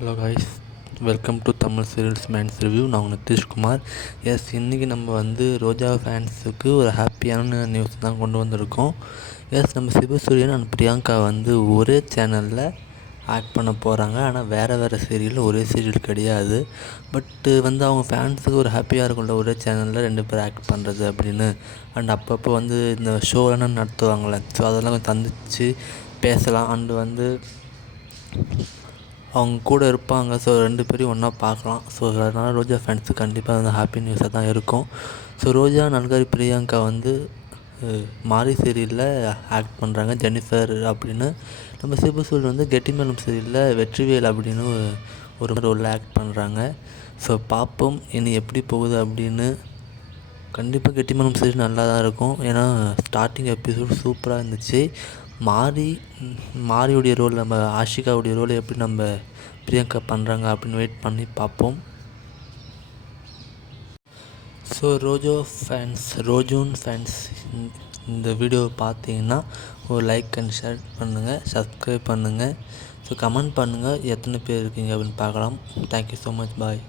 Hello guys, welcome to Tamil serials man's review. நான் உங்கள் நிதிஷ்குமார். இன்றைக்கி நம்ம ரோஜா ஃபேன்ஸுக்கு ஒரு ஹாப்பியான நியூஸ் தான் கொண்டு வந்திருக்கோம். நம்ம சிவசூரியன் அண்ட் பிரியங்கா ஒரே சேனலில் ஆக்ட் பண்ண போகிறாங்க. ஆனால் வேறு சீரியல், ஒரே சீரியல் கிடையாது. பட்டு அவங்க ஃபேன்ஸுக்கு ஒரு ஹாப்பியாக இருக்கும்ல, ஒரே சேனலில் 2 பேர் ஆக்ட் பண்ணுறது அப்படின்னு. அண்ட் அப்பப்போ இந்த ஷோலாம் நடத்துவாங்கள்ல, ஸோ அதெல்லாம் கொஞ்சம் தந்துச்சு பேசலாம். அண்டு அவங்க கூட இருப்பாங்க. ஸோ 2 பேரையும் ஒன்றா பார்க்கலாம். ஸோ அதனால் ரோஜா ஃபேன்ஸுக்கு கண்டிப்பாக ஹாப்பி நியூஸாக தான் இருக்கும். ஸோ ரோஜா நல்காரி பிரியங்கா மாரி சீரியலில் ஆக்ட் பண்ணுறாங்க, ஜெனிஃபர் அப்படின்னு. நம்ம சிவசூரியன் கெட்டிமேளம் சீரியலில் வெற்றிவேல் அப்படின்னு ஒரு ரோலில் ஆக்ட் பண்ணுறாங்க. ஸோ பார்ப்போம் இனி எப்படி போகுது அப்படின்னு. கண்டிப்பாக கெட்டிமேளம் சீரியல் நல்லா தான் இருக்கும். ஏன்னா ஸ்டார்டிங் எபிசோடு சூப்பராக இருந்துச்சு. மாரியுடைய ரோல், நம்ம ஆஷிகாவுடைய ரோல் எப்படி நம்ம பிரியங்கா பண்ணுறாங்க அப்படின்னு வெயிட் பண்ணி பார்ப்போம். ஸோ ரோஜூன் ஃபேன்ஸ் இந்த வீடியோவை பார்த்தீங்கன்னா ஒரு லைக் அண்ட் ஷேர் பண்ணுங்கள், சப்ஸ்கிரைப் பண்ணுங்கள். ஸோ கமெண்ட் பண்ணுங்கள் எத்தனை பேர் இருக்கீங்க அப்படின்னு பார்க்கலாம். தேங்க்யூ ஸோ மச், பாய்.